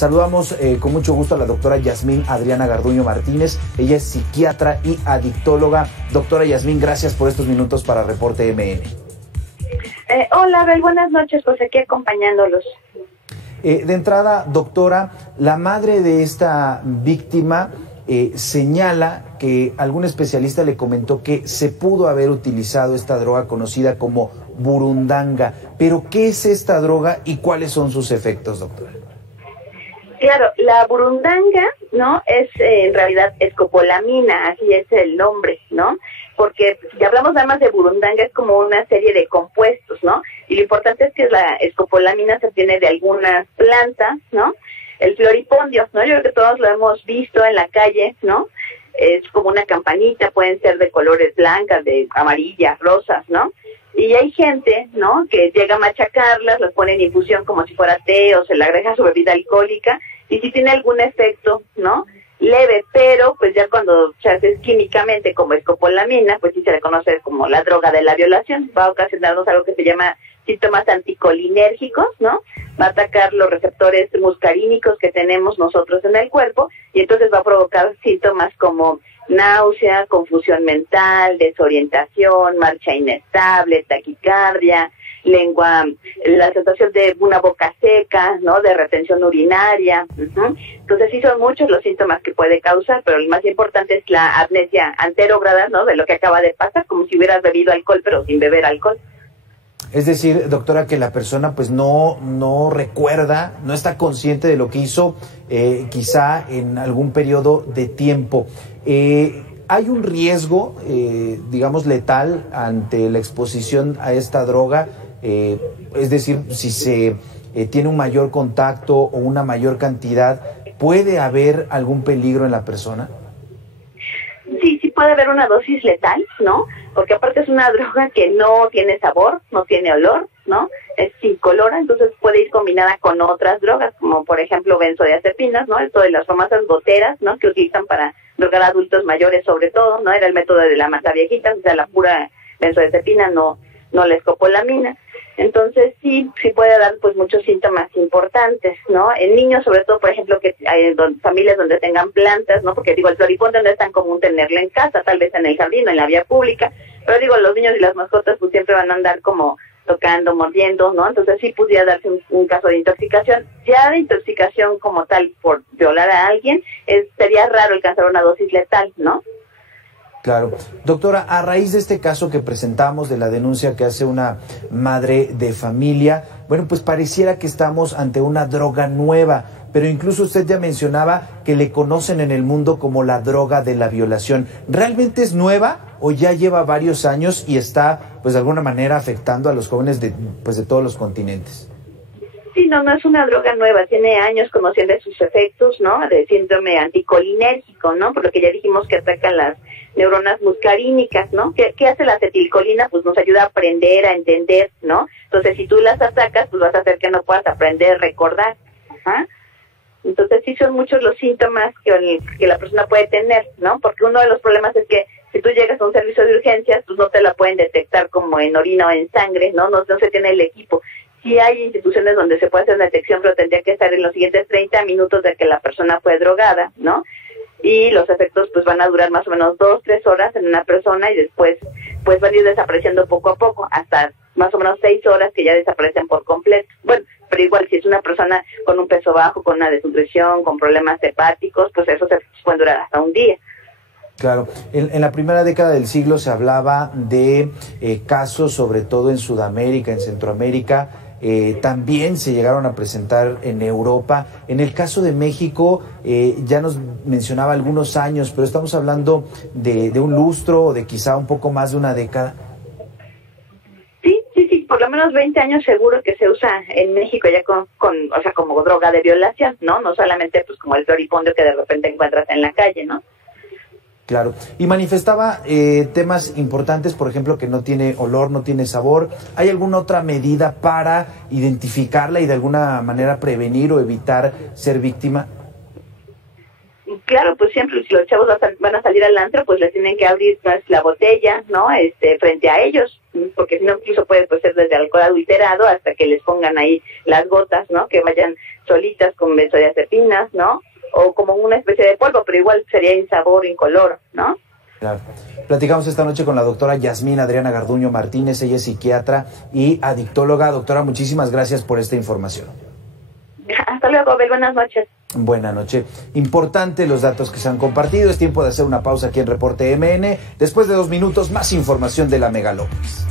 Saludamos con mucho gusto a la doctora Yasmín Adriana Garduño Martínez. Ella es psiquiatra y adictóloga. Doctora Yasmín, gracias por estos minutos para Reporte MN. Hola, Abel, buenas noches, pues aquí acompañándolos. De entrada, doctora, la madre de esta víctima señala que algún especialista le comentó que se pudo haber utilizado esta droga conocida como burundanga. Pero, ¿qué es esta droga y cuáles son sus efectos, doctora? Claro, la burundanga, ¿no? Es en realidad escopolamina, así es el nombre, ¿no? Porque si hablamos nada más de burundanga es como una serie de compuestos, ¿no? Y lo importante es que la escopolamina se obtiene de algunas plantas, ¿no? El floripondio, ¿no? Yo creo que todos lo hemos visto en la calle, ¿no? Es como una campanita, pueden ser de colores blancas, de amarillas, rosas, ¿no? Y hay gente, ¿no?, que llega a machacarlas, las pone en infusión como si fuera té o se le agrega su bebida alcohólica, y si tiene algún efecto, ¿no?, leve, pero pues ya cuando se hace químicamente como escopolamina, pues sí se le conoce como la droga de la violación, va a ocasionarnos algo que se llama síntomas anticolinérgicos, ¿no? Va a atacar los receptores muscarínicos que tenemos nosotros en el cuerpo, y entonces va a provocar síntomas como náusea, confusión mental, desorientación, marcha inestable, taquicardia, lengua, la sensación de una boca seca, ¿no?, de retención urinaria. Entonces sí son muchos los síntomas que puede causar, pero el más importante es la amnesia anterógrada, ¿no?, de lo que acaba de pasar, como si hubieras bebido alcohol, pero sin beber alcohol. Es decir, doctora, que la persona pues no recuerda, no está consciente de lo que hizo quizá en algún periodo de tiempo. ¿Hay un riesgo, digamos, letal ante la exposición a esta droga? Es decir, si se tiene un mayor contacto o una mayor cantidad, ¿puede haber algún peligro en la persona? Sí puede haber una dosis letal, ¿no? Porque aparte es una droga que no tiene sabor, no tiene olor, ¿no? Es incolora, entonces puede ir combinada con otras drogas, como por ejemplo benzodiazepinas, ¿no? Esto de las famosas goteras, ¿no?, que utilizan para drogar a adultos mayores sobre todo, ¿no? Era el método de la mata viejita, o sea, la pura benzodiazepina, no la escopolamina. Entonces sí puede dar pues muchos síntomas importantes, ¿no? En niños, sobre todo, por ejemplo, que hay familias donde tengan plantas, ¿no? Porque digo, el floripondio no es tan común tenerlo en casa, tal vez en el jardín o en la vía pública, pero digo, los niños y las mascotas pues siempre van a andar como tocando, mordiendo, ¿no? Entonces sí pudiera darse un caso de intoxicación. Ya de intoxicación como tal por violar a alguien, sería raro alcanzar una dosis letal, ¿no? Claro. Doctora, a raíz de este caso que presentamos, de la denuncia que hace una madre de familia, bueno, pues pareciera que estamos ante una droga nueva, pero incluso usted ya mencionaba que le conocen en el mundo como la droga de la violación. ¿Realmente es nueva o ya lleva varios años y está, pues de alguna manera, afectando a los jóvenes de todos los continentes? Sí, no es una droga nueva, tiene años conociendo sus efectos, ¿no?, de síndrome anticolinérgico, ¿no?, por lo que ya dijimos que atacan las neuronas muscarínicas, ¿no? ¿Qué hace la acetilcolina? Pues nos ayuda a aprender, a entender, ¿no? Entonces, si tú las atacas, pues vas a hacer que no puedas aprender, recordar. ¿Ah? Entonces, sí son muchos los síntomas que la persona puede tener, ¿no? Porque uno de los problemas es que si tú llegas a un servicio de urgencias, pues no te la pueden detectar como en orina o en sangre, ¿no? No se tiene el equipo. Sí hay instituciones donde se puede hacer una detección, pero tendría que estar en los siguientes 30 minutos de que la persona fue drogada, ¿no? Y los efectos pues van a durar más o menos 2-3 horas en una persona y después pues van a ir desapareciendo poco a poco hasta más o menos 6 horas que ya desaparecen por completo. Bueno, pero igual si es una persona con un peso bajo, con una desnutrición, con problemas hepáticos, pues esos efectos pueden durar hasta un día. Claro, en la primera década del siglo se hablaba de casos, sobre todo en Sudamérica, en Centroamérica, también se llegaron a presentar en Europa. En el caso de México, ya nos mencionaba algunos años, pero estamos hablando de un lustro o de quizá un poco más de una década. Sí, por lo menos 20 años seguro que se usa en México ya o sea, como droga de violación, ¿no? No solamente pues como el floripondio que de repente encuentras en la calle, ¿no? Claro, y manifestaba temas importantes, por ejemplo, que no tiene olor, no tiene sabor. ¿Hay alguna otra medida para identificarla y de alguna manera prevenir o evitar ser víctima? claro, pues siempre si los chavos van a salir al antro, pues les tienen que abrir la botella, ¿no? Frente a ellos, porque si no, incluso puede ser desde alcohol adulterado hasta que les pongan ahí las gotas, ¿no? Que vayan solitas con benzodiazepinas, ¿no? O como una especie de polvo, pero igual sería insabor, incoloro, ¿no? Claro. Platicamos esta noche con la doctora Yasmín Adriana Garduño Martínez, ella es psiquiatra y adictóloga. Doctora, muchísimas gracias por esta información. Hasta luego, Abel, buenas noches. Buenas noches. Importante los datos que se han compartido. Es tiempo de hacer una pausa aquí en Reporte MN. Después de 2 minutos, más información de la megalópolis.